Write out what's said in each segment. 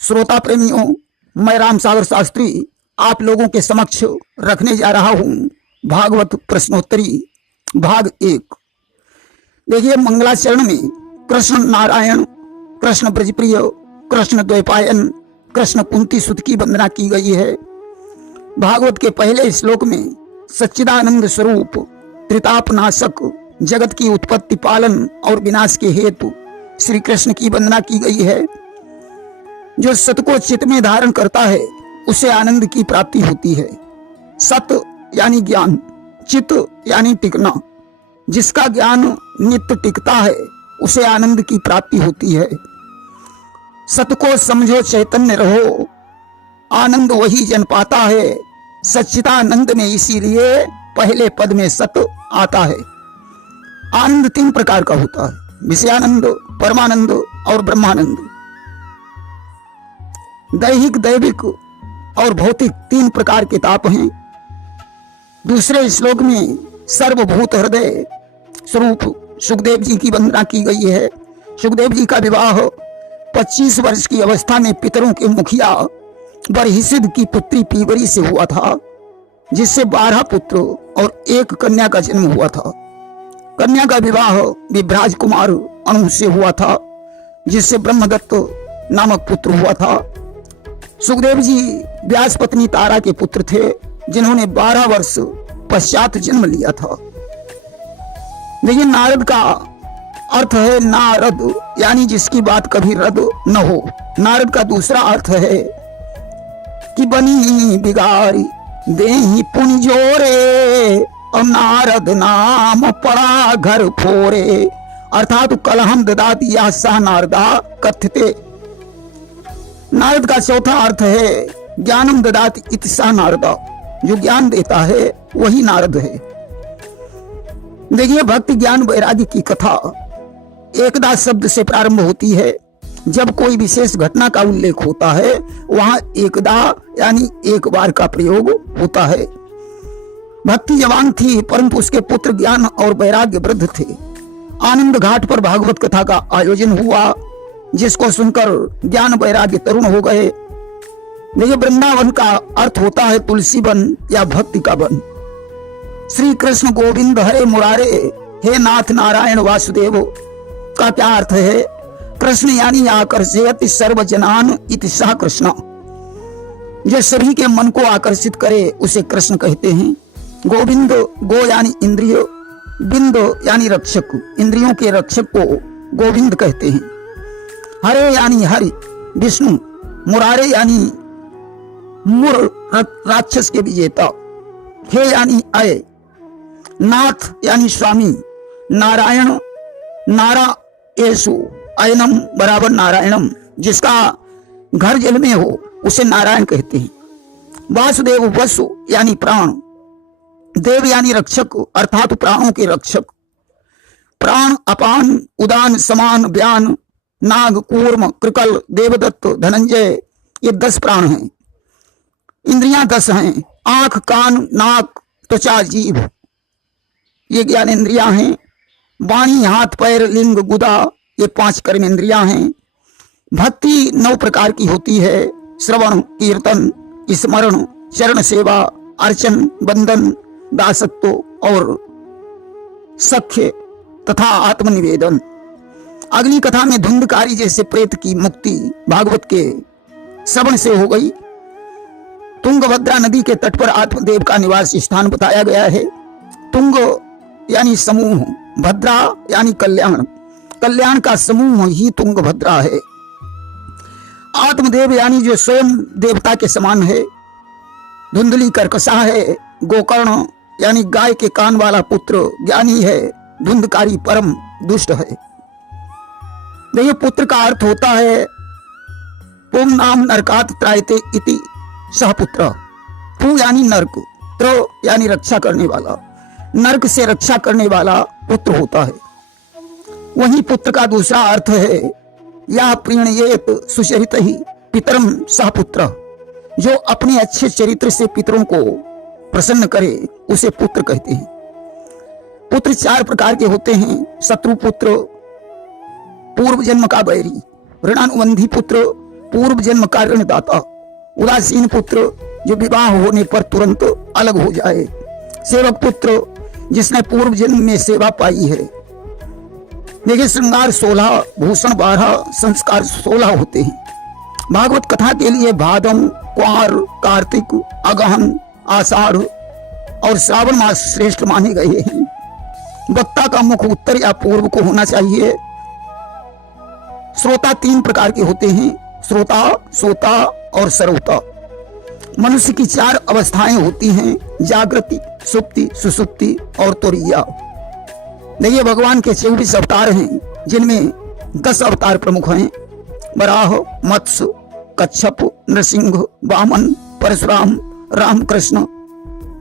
श्रोता प्रेमियों, मैं राम सागर शास्त्री आप लोगों के समक्ष रखने जा रहा हूं भागवत प्रश्नोत्तरी भाग 1। देखिए, मंगलाचरण में कृष्ण नारायण, कृष्ण ब्रजप्रिय, कृष्ण द्वैपायन, कृष्ण कुंती सुत की वंदना की गई है। भागवत के पहले श्लोक में सच्चिदानंद स्वरूप, त्रितापनाशक, जगत की उत्पत्ति, पालन और विनाश के हेतु श्री कृष्ण की वंदना की गई है। जो सत को चित्त में धारण करता है उसे आनंद की प्राप्ति होती है। सत यानी ज्ञान, चित्त यानी टिकना। जिसका ज्ञान नित्य टिकता है उसे आनंद की प्राप्ति होती है। सत को समझो, चैतन्य रहो, आनंद वही जन पाता है। सच्चिदानंद में इसीलिए पहले पद में सत आता है। आनंद 3 प्रकार का होता है, विषयानंद, परमानंद और ब्रह्मानंद। दैहिक, दैविक और भौतिक 3 प्रकार के ताप हैं। दूसरे श्लोक में सर्वभूत हृदय स्वरूप सुखदेव जी की वंदना की गई है। सुखदेव जी का विवाह 25 वर्ष की अवस्था में पितरों के मुखिया बरहिसिद की पुत्री पीवरी से हुआ था, जिससे 12 पुत्र और 1 कन्या का जन्म हुआ था। कन्या का विवाह विभ्राज कुमार अनु से हुआ था, जिससे ब्रह्मदत्त नामक पुत्र हुआ था। सुखदेव जी व्यास पत्नी तारा के पुत्र थे, जिन्होंने 12 वर्ष पश्चात जन्म लिया था। देखिए, नारद का अर्थ है नारद, यानी जिसकी बात कभी रद्द न हो। नारद का दूसरा अर्थ है कि बनी बिगारी देही पुनि जोरे, और नारद नाम पड़ा घर फोरे, अर्थात कलहम ददाति या सा नारदा कथ्यते। नारद का चौथा अर्थ है ज्ञानम ददाति इति सा नारदा, जो ज्ञान देता है वही नारद है। देखिए, भक्ति ज्ञान वैराग्य की कथा एकदा शब्द से प्रारंभ होती है। जब कोई विशेष घटना का उल्लेख होता है वहां एकदा यानी एक बार का प्रयोग होता है। भक्ति जवान थी, परंतु उसके पुत्र ज्ञान और वैराग्य वृद्ध थे। आनंद घाट पर भागवत कथा का आयोजन हुआ, जिसको सुनकर ज्ञान वैराग्य तरुण हो गए। देखिए, वृंदावन का अर्थ होता है तुलसी वन या भक्ति का वन। श्री कृष्ण गोविंद हरे मुरारे, हे नाथ नारायण वासुदेव का क्या अर्थ है? कृष्ण यानी आकर्षयति सर्वजनान इति सह कृष्ण, जो सभी के मन को आकर्षित करे उसे कृष्ण कहते हैं। गोविंद, गो यानी इंद्रिय, बिंद यानी रक्षक, इंद्रियों के रक्षक को गोविंद कहते हैं। हरे यानी हरि विष्णु, मुरारे यानी मुर राक्षस के विजेता, हे यानी अय, नाथ यानी स्वामी, नारायण नारा एसु अयनम बराबर नारायणम, जिसका घर जल में हो उसे नारायण कहते हैं। वासुदेव, वसु यानी प्राण, देव यानी रक्षक अर्थात प्राणों के रक्षक। प्राण, अपान, उदान, समान, व्यान, नाग, कूर्म, कृकल, देवदत्त, धनंजय, ये 10 प्राण हैं। इंद्रियां 10 हैं, आंख, कान, नाक, त्वचा, जीभ, ये ज्ञानेंद्रियां हैं। वाणी, हाथ, पैर, लिंग, गुदा, ये 5 कर्मेंद्रियां हैं। भक्ति 9 प्रकार की होती है, श्रवण, कीर्तन, स्मरण, चरण सेवा, अर्चन, बंदन, दासत्व और सख्य तथा आत्मनिवेदन। अगली कथा में धुंधकारी जैसे प्रेत की मुक्ति भागवत के श्रवण से हो गई। तुंगभद्रा नदी के तट पर आत्मदेव का निवास स्थान बताया गया है। तुंग यानी समूह, भद्रा यानी कल्याण, कल्याण का समूह ही तुंगभद्रा है। आत्मदेव यानी जो स्वयं देवता के समान है। धुंधली कर्कशा है। गोकर्ण यानी गाय के कान वाला पुत्र ज्ञानी है। धुंधकारी परम दुष्ट है। देखिए, पुत्र का अर्थ होता है पुम नाम नरकात त्रायते इति सह पुत्र। पु यानी नरक, त्र यानी रक्षा करने वाला, नरक से रक्षा करने वाला पुत्र होता है। वही पुत्र का दूसरा अर्थ है या प्रीणयेत सुचरित ही पितरम सह पुत्र, जो अपने अच्छे चरित्र से पितरों को प्रसन्न करे उसे पुत्र कहते हैं। पुत्र 4 प्रकार के होते हैं। शत्रु पुत्र, पूर्व जन्म का बैरी, ऋणानुबंधी पुत्र, पूर्व जन्म कारण दाता। उदासीन पुत्र जो विवाह होने पर तुरंत अलग हो जाए। सेवक पुत्र जिसने पूर्व जन्म में सेवा पाई है। देखिए, श्रृंगार 16, भूषण 12, संस्कार 16 होते हैं। भागवत कथा के लिए भादम, क्वार, कार्तिक, अगहन, आषाढ़ और श्रावण मास श्रेष्ठ माने गए हैं। वक्ता का मुख उत्तर या पूर्व को होना चाहिए। श्रोता 3 प्रकार के होते हैं, श्रोता, सोता और सरौता। मनुष्य की 4 अवस्थाएं होती हैं, जागृति, सुप्ति, सुसुप्ति और तुरीया। देखिए, भगवान के 24 अवतार हैं, जिनमें 10 अवतार प्रमुख हैं, वराह, मत्स्य, कच्छप, नृसिंह, वामन, परशुराम, रामकृष्ण,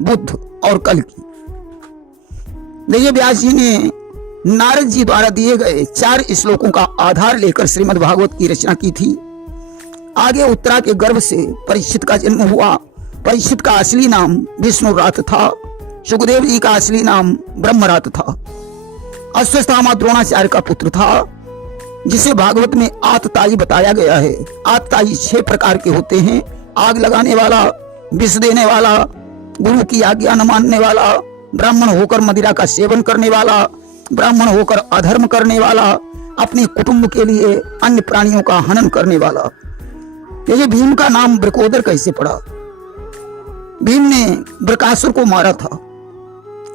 बुद्ध और कल्कि। देखिए, व्यास जी ने नारद जी द्वारा दिए गए 4 श्लोकों का आधार लेकर श्रीमद् भागवत की रचना की थी। आगे उत्तरा के गर्भ से परीक्षित का जन्म हुआ। परीक्षित का असली नाम विष्णुरात था। सुखदेव जी का असली नाम ब्रह्मरात था। अश्वत्थामा द्रोणाचार्य का पुत्र था, जिसे भागवत में आतताई बताया गया है। आतताई 6 प्रकार के होते हैं, आग लगाने वाला, विष देने वाला, गुरु की आज्ञा न मानने वाला, ब्राह्मण होकर मदिरा का सेवन करने वाला, ब्राह्मण होकर अधर्म करने वाला, अपने कुटुंब के लिए अन्य प्राणियों का हनन करने वाला। ये भीम का नाम वृकोदर कैसे पड़ा? भीम ने वृकासुर को मारा था।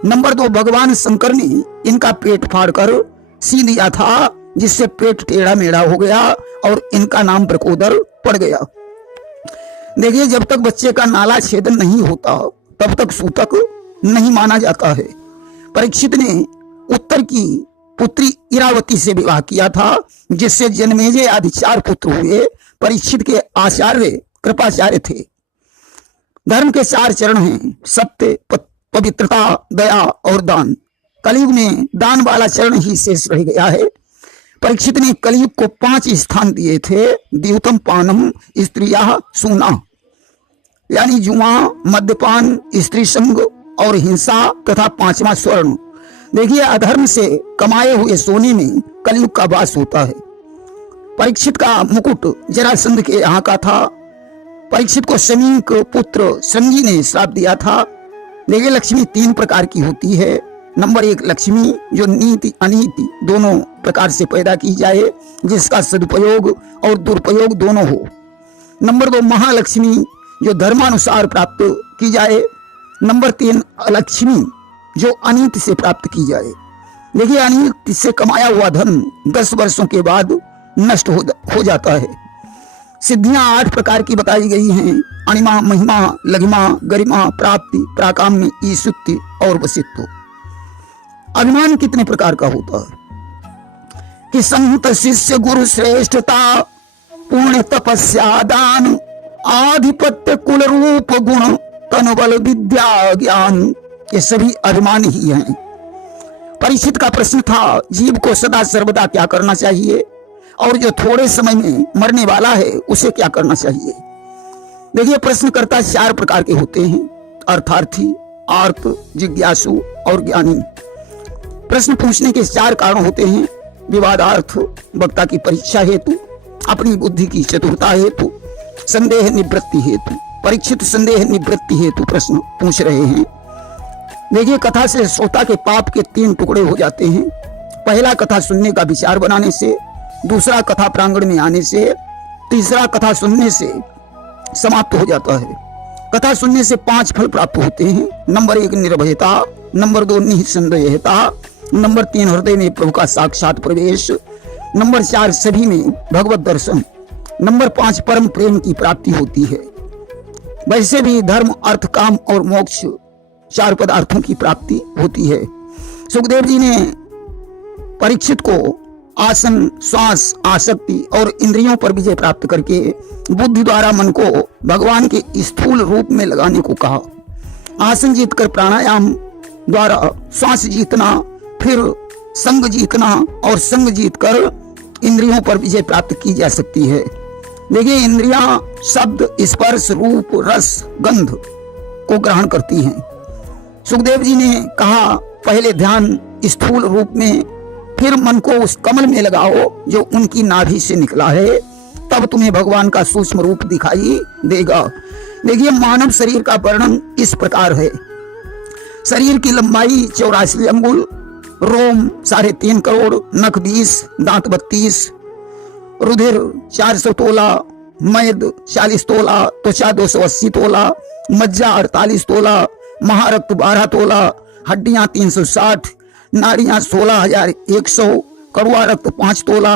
नंबर 2, भगवान शंकर ने इनका पेट फाड़कर सी दिया था, जिससे पेट टेढ़ा मेढ़ा हो गया और इनका नाम वृकोदर पड़ गया। देखिए, जब तक बच्चे का नाला छेदन नहीं होता तब तक सूतक नहीं माना जाता है। परीक्षित ने उत्तर की पुत्री इरावती से विवाह किया था, जिससे जन्मेजय आदि 4 पुत्र हुए। परीक्षित के आचार्य कृपाचार्य थे। धर्म के 4 चरण हैं, सत्य, पवित्रता, दया और दान। कलयुग में दान वाला चरण ही शेष रह गया है। परीक्षित ने कलयुग को 5 स्थान दिए थे, द्यूतम, पानम, स्त्रिया, सूना, यानी जुआ, मद्यपान, स्त्री संग और हिंसा तथा 5वां स्वर्ण। देखिए, अधर्म से कमाए हुए सोने में कलयुग का वास होता है। परीक्षित का मुकुट जरासंध के यहाँ का था। परीक्षित को शमीक पुत्र संगी ने श्राप दिया था। देखिए, लक्ष्मी 3 प्रकार की होती है। नंबर 1, लक्ष्मी जो नीति अनीति दोनों प्रकार से पैदा की जाए, जिसका सदुपयोग और दुरुपयोग दोनों हो। नंबर 2, महालक्ष्मी जो धर्मानुसार प्राप्त की जाए। नंबर 3, अलक्ष्मी जो अनीति से प्राप्त की जाए। देखिए, अनीति से कमाया हुआ धन 10 वर्षों के बाद नष्ट हो जाता है। सिद्धियां 8 प्रकार की बताई गई हैं, अणिमा, महिमा, लघिमा, गरिमा, प्राप्ति, प्राकाम्य, ईशुत्ति और वसित्व। अभिमान कितने प्रकार का होता है कि संत शिष्य गुरु श्रेष्ठता, पुण्य तपस्या दान, आधिपत्य कुल रूप गुण, तन बल विद्या ज्ञान, ये सभी अभिमान ही हैं। परीक्षित का प्रश्न था, जीव को सदा सर्वदा क्या करना चाहिए और जो थोड़े समय में मरने वाला है उसे क्या करना चाहिए? देखिए, प्रश्नकर्ता 4 प्रकार के होते हैं, अर्थार्थी, आर्त, जिज्ञासु और ज्ञानी। प्रश्न पूछने के 4 कारण होते हैं, विवादार्थ, वक्ता की परीक्षा हेतु, अपनी बुद्धि की चतुरता हेतु, संदेह निवृत्ति हेतु। परीक्षित संदेह निवृत्ति हेतु प्रश्न पूछ रहे हैं। देखिए, कथा से श्रोता के पाप के 3 टुकड़े हो जाते हैं। पहला, कथा सुनने का विचार बनाने से। दूसरा, कथा प्रांगण में आने से। तीसरा, कथा सुनने से समाप्त हो जाता है। कथा सुनने से 5 फल प्राप्त होते हैं। नंबर 1, निर्भयता। नंबर 2, निःसंदेहता। नंबर 3, हृदय में प्रभु का साक्षात प्रवेश। नंबर 4, सभी में भगवत दर्शन। नंबर 5, परम प्रेम की प्राप्ति होती है। वैसे भी धर्म, अर्थ, काम और मोक्ष 4 पदार्थों की प्राप्ति होती है। सुखदेव जी ने परीक्षित को आसन, श्वास, आसक्ति और इंद्रियों पर विजय प्राप्त करके बुद्धि द्वारा मन को भगवान के स्थूल रूप में लगाने को कहा। आसन जीतकर प्राणायाम द्वारा श्वास जीतना, फिर संग जीतना और संग जीतकर इंद्रियों पर विजय प्राप्त की जा सकती है। देखिए, इंद्रियां शब्द, स्पर्श, रूप, रस, गंध को ग्रहण करती हैं। सुखदेव जी ने कहा, पहले ध्यान स्थूल रूप में, फिर मन को उस कमल में लगाओ जो उनकी नाभि से निकला है, तब तुम्हें भगवान का सूक्ष्म रूप दिखाई देगा। देखिए मानव शरीर का वर्णन इस प्रकार है। शरीर की लंबाई 84 अंगुल, रोम 3.5 करोड़, नख 20, दांत 32, रुधिर 400 तोला, मैद 40 तोला, त्वचा 280 तोला, मज्जा 48 तोला, महारक्त 12 तोला, हड्डियां 360, नाड़ियां 16,100, कड़वा रक्त 5 तोला,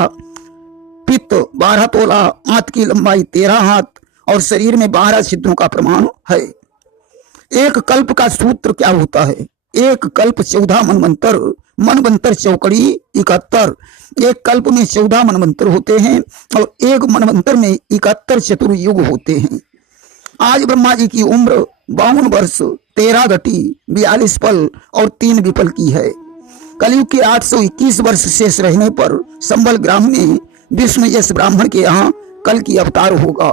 पित्त 12 तोला, आंत की लंबाई 13 हाथ और शरीर में 12 छिद्रों का प्रमाण है। एक कल्प का सूत्र क्या होता है? एक कल्प 14 मनवंतर, मनवंतर चौकड़ी 71। एक कल्प में 14 मनवंतर होते हैं और एक मनवंतर में 71 चतुर्युग होते हैं। आज ब्रह्मा जी की उम्र 52 वर्ष 13 घटी 42 पल और 3 विपल की है। कलयुग के 821 वर्ष शेष रहने पर संबल ग्राम में विष्णु यश ब्राह्मण के यहाँ कल की अवतार होगा।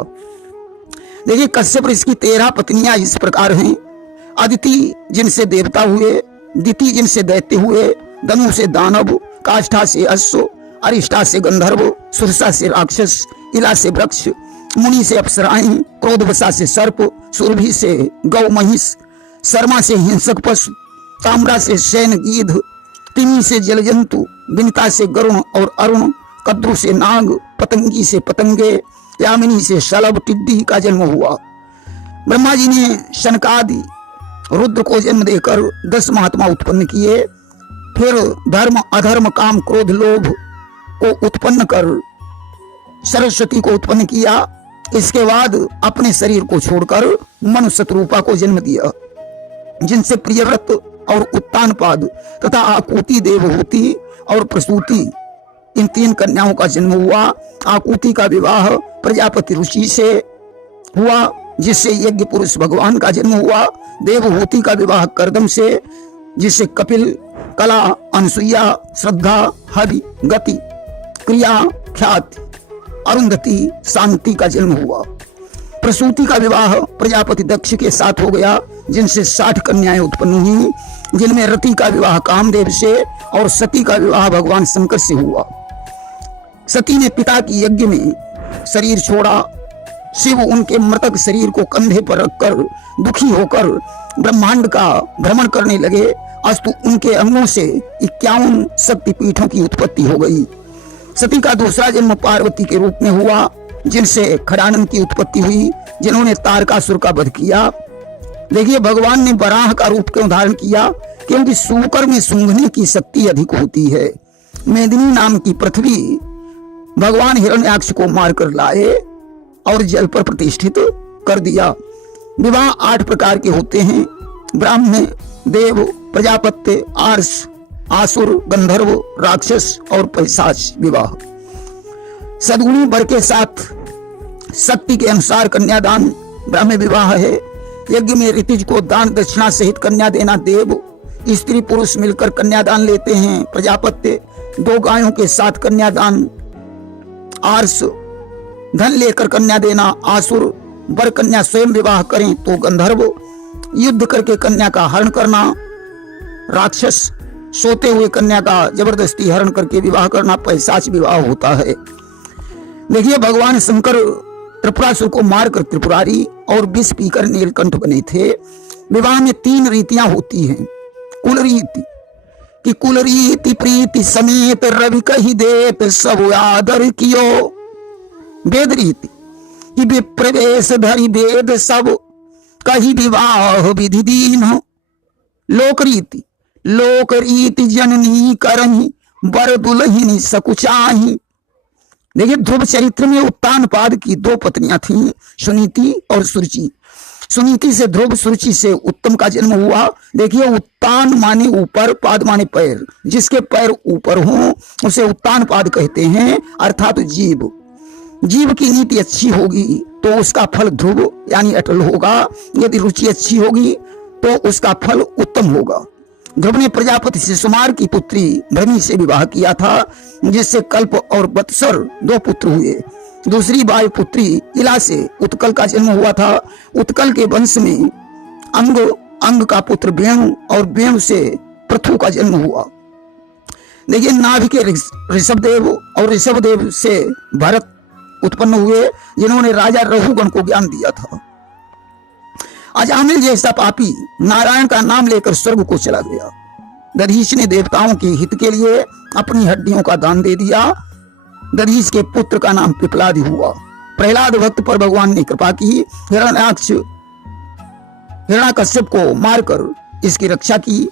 देखिए कश्यप ऋषि की 13 पत्नियां इस प्रकार हैं। अदिति जिनसे देवता हुए, दिति जिनसे दैत्य हुए, धनु से दानव, काष्ठा से अश्व, अरिष्टा से गंधर्व, सुरसा से राक्षस, इला से वृक्ष, मुनि से अप्सराएं, क्रोधवशा से सर्प, सुरभि से गौ महिष, शर्मा से हिंसक पशु, ताम्रा से शैन गीध, तिमी से जलजंतु, विनिता से गरुण और अरुण, कद्रु से नाग, पतंगी से पतंगे, यामिनी से शलभ टिड्डी का जन्म हुआ। ब्रह्मा जी ने शनकादि रुद्र को जन्म देकर 10 महात्मा उत्पन्न किए। फिर धर्म, अधर्म, काम, क्रोध, लोभ को उत्पन्न कर सरस्वती को उत्पन्न किया। इसके बाद अपने शरीर को छोड़कर मनुष्य रूपा को जन्म दिया, जिनसे प्रियव्रत और उत्तानपाद तथा आकुति, देवहूति और प्रसूति, इन 3 कन्याओं का जन्म हुआ। आकुति का विवाह प्रजापति ऋषि से हुआ, जिससे यज्ञ पुरुष भगवान का जन्म हुआ। देवहूति का विवाह कर्दम से, जिससे कपिल, कला, अनसुईया, श्रद्धा, हवि, गति, क्रिया, ख्याति, अरुंधति, शांति का जन्म हुआ। प्रसूति का विवाह प्रजापति दक्ष के साथ हो गया, जिनसे 60 कन्याएं उत्पन्न हुई, जिनमें रति का विवाह कामदेव से और सती का विवाह भगवान शंकर से हुआ। सती ने पिता की यज्ञ में शरीर छोड़ा। शिव उनके मृतक शरीर को कंधे पर रखकर दुखी होकर ब्रह्मांड का भ्रमण करने लगे। अस्तु उनके अंगों से 51 शक्तिपीठों की उत्पत्ति हो गई। सती का दूसरा जन्म पार्वती के रूप में हुआ, जिनसे खड़ानंद की उत्पत्ति हुई, जिन्होंने तारकासुर का वध किया। देखिए भगवान ने वराह का रूप क्यों धारण किया? क्योंकि सूकर में सूंघने की शक्ति अधिक होती है। मेदिनी नाम की पृथ्वी भगवान हिरण्याक्ष को मारकर लाए और जल पर प्रतिष्ठित कर दिया। विवाह 8 प्रकार के होते हैं: ब्राह्मण, देव, प्रजापत्य, आर्ष, आसुर, गंधर्व, राक्षस और पैशाच विवाह। सद्गुणी वर के साथ शक्ति के अनुसार कन्यादान ब्राह्मण विवाह है। यज्ञ में ऋतिज को दान दक्षिणा सहित कन्या देना देव। स्त्री पुरुष मिलकर कन्यादान लेते हैं प्रजापत्य। 2 गायों के साथ कन्यादान आर्ष। धन लेकर कन्या देना आसुर। वर कन्या स्वयं विवाह करें तो गंधर्व। युद्ध करके कन्या का हरण करना राक्षस। सोते हुए कन्या का जबरदस्ती हरण करके विवाह करना पैशाच विवाह होता है। देखिए भगवान शंकर त्रिपुरासुर को मारकर त्रिपुरारी और विष पीकर नीलकंठ बने थे। विवाह में 3 रीतियां होती हैं। कुल रीति कि कुल रीति प्रीति समेत रवि कही देत सब आदर कियो। वेद रीति कि विप्रवेश धरि वेद सब कही विवाह विधि दीन। लोक रीति लोक रीति जननी करही वर दुल्हिनी सकुचाही। देखिए ध्रुव चरित्र में उत्तानपाद की 2 पत्नियां थीं, सुनीति और सुरुचि। सुनीति से ध्रुव, सुरुचि से उत्तम का जन्म हुआ। देखिए उत्तान माने ऊपर, पाद माने पैर। जिसके पैर ऊपर हों उसे उत्तानपाद कहते हैं, अर्थात जीव। जीव की नीति अच्छी होगी तो उसका फल ध्रुव यानी अटल होगा। यदि रुचि अच्छी होगी तो उसका फल उत्तम होगा। ध्रुव ने प्रजापति से सुमार की पुत्री भ्रमी से विवाह किया था, जिससे कल्प और बत्सर 2 पुत्र हुए। दूसरी वायु पुत्री इला से उत्कल का जन्म हुआ था। उत्कल के वंश में अंग का पुत्र वेणु और वेणु से पृथु का जन्म हुआ। देखिए नाभि के ऋषभदेव और ऋषभदेव से भरत उत्पन्न हुए जिन्होंने राजा रघुगण को ज्ञान दिया था। अजामिल जैसा पापी नारायण का नाम लेकर स्वर्ग को चला गया। दधीच ने देवताओं के हित के लिए अपनी हड्डियों का दान दे दिया। दधीच के पुत्र का नाम पिपलाद हुआ। प्रहलाद भक्त पर भगवान ने कृपा की, हिरण्याकश्यप को मारकर इसकी रक्षा की,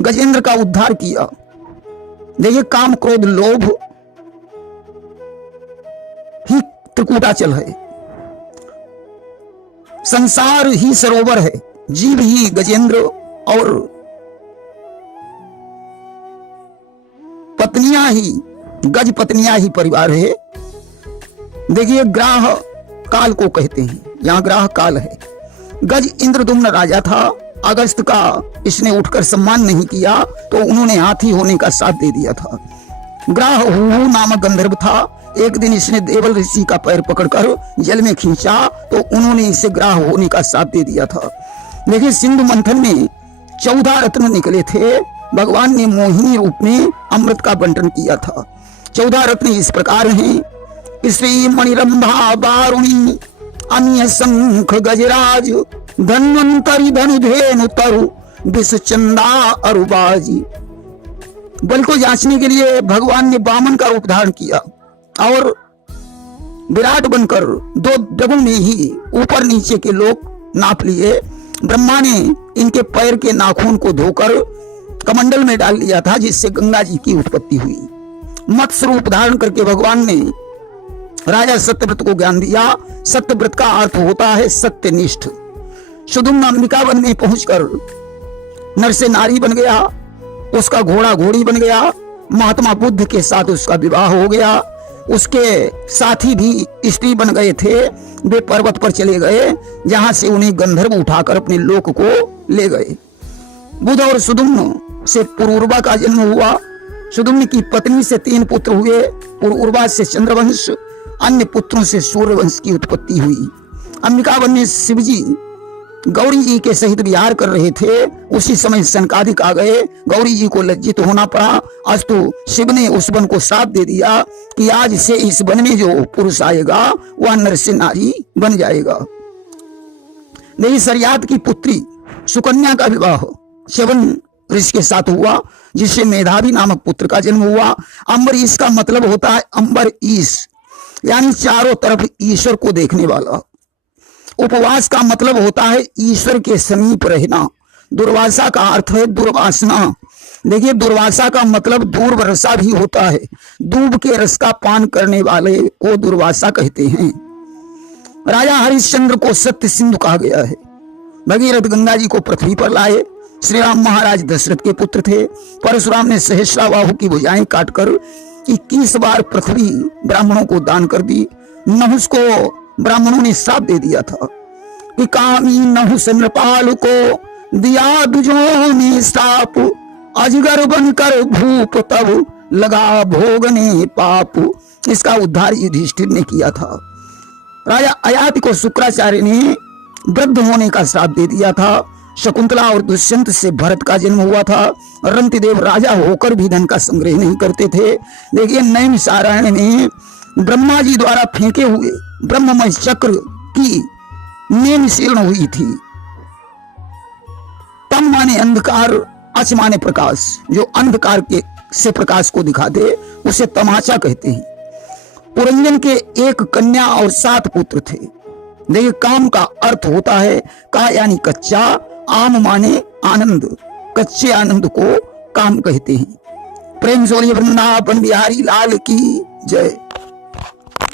गजेंद्र का उद्धार किया। देखिए, काम क्रोध लोभ ही त्रिकूटाचल है, संसार ही सरोवर है, जीव ही गजेंद्र और पत्नियां ही गज पत्नियां ही परिवार है। देखिए, ग्राह काल को कहते हैं, यहां ग्राह काल है। गज इंद्रदुम्न राजा था। अगस्त का इसने उठकर सम्मान नहीं किया तो उन्होंने हाथी होने का साथ दे दिया था। ग्राह हुहु नामक गंधर्व था। एक दिन इसने देवल ऋषि का पैर पकड़कर जल में खींचा तो उन्होंने इसे ग्राह होने का साथ दे दिया था। देखिए, सिंधु मंथन में 14 रत्न निकले थे। भगवान ने मोहिनी रूप में अमृत का बंटन किया था। 14 रत्न इस प्रकार हैं: श्री मणिरंभा वारुणी अन्य शंख गजराज धन्वंतरी धनुधेनु तरु विषचंदा अरुबाजी। बल को जांचने के लिए भगवान ने वामन का रूप धारण किया और विराट बनकर 2 डगों में ही ऊपर नीचे के लोग नाप लिए। ब्रह्मा ने इनके पैर के नाखून को धोकर कमंडल में डाल लिया था, जिससे गंगा जी की उत्पत्ति हुई। मत्स्य रूप धारण करके भगवान ने राजा सत्यव्रत को ज्ञान दिया। सत्यव्रत का अर्थ होता है सत्यनिष्ठ। सुदुम्न अंबिका वन में पहुंचकर नर से नारी बन गया, उसका घोड़ा घोड़ी बन गया। महात्मा बुद्ध के साथ उसका विवाह हो गया। उसके साथी भी स्त्री बन गए थे। वे पर्वत पर चले गए, जहां से उन्हें गंधर्व उठाकर अपने लोक को ले गए। बुध और सुदुम्न से पुरूरवा का जन्म हुआ। सुदुम्न की पत्नी से 3 पुत्र हुए। पुरूरवा से चंद्रवंश, अन्य पुत्रों से सूर्यवंश की उत्पत्ति हुई। अंबिका वन में शिवजी गौरी जी के सहित विहार कर रहे थे। उसी समय सनकादिक आ गए। गौरी जी को लज्जित होना पड़ा। अस्तु शिव ने उस वन को श्राप दे दिया कि आज से इस वन में जो पुरुष आएगा वह नर से नारी बन जाएगा। देखिए, सरियात की पुत्री सुकन्या का विवाह च्यवन ऋषि के साथ हुआ, जिससे मेधावी नामक पुत्र का जन्म हुआ। अम्बरीश का मतलब होता है अंबर ईश, यानी चारों तरफ ईश्वर को देखने वाला। उपवास का मतलब होता है ईश्वर के समीप रहना। दुर्वासा का अर्थ है दुर्वासना। देखिए, दुर्वासा का मतलब दूरवर्षा भी होता है। दूब के रस का पान करने वाले को दुर्वासा कहते हैं। राजा हरिश्चंद्र को सत्य सिंधु कहा गया है। भगीरथ गंगा जी को पृथ्वी पर लाए। श्री राम महाराज दशरथ के पुत्र थे। परशुराम ने सहस्राबाहु की भुजाएं काटकर 21 बार पृथ्वी ब्राह्मणों को दान कर दी। नहुस को ब्राह्मणों ने श्राप दे दिया था कि कामी नहुस नृपाल को दिया दुजों ने श्राप, अजगर बनकर भूप तब लगा भोगने पाप। इसका उद्धार युधिष्ठिर ने किया था। राजा अयाति को शुक्राचार्य ने वृद्ध होने का श्राप दे दिया था। शकुंतला और दुष्यंत से भरत का जन्म हुआ था। रंतिदेव राजा होकर भी धन का संग्रह नहीं करते थे। देखिए, नैमिषारण्य में ब्रह्मा जी द्वारा फेंके हुए ब्रह्ममय चक्र की नेम शीर्ण हुई थी। तम माने अंधकार, अच माने प्रकाश। जो अंधकार के से प्रकाश को दिखा दे उसे तमाचा कहते हैं। पुरंजन के 1 कन्या और 7 पुत्र थे। देखिए, काम का अर्थ होता है का यानी कच्चा, आम माने आनंद। कच्चे आनंद को काम कहते हैं। प्रेम से बोलिए वृंदावन बिहारी लाल की जय।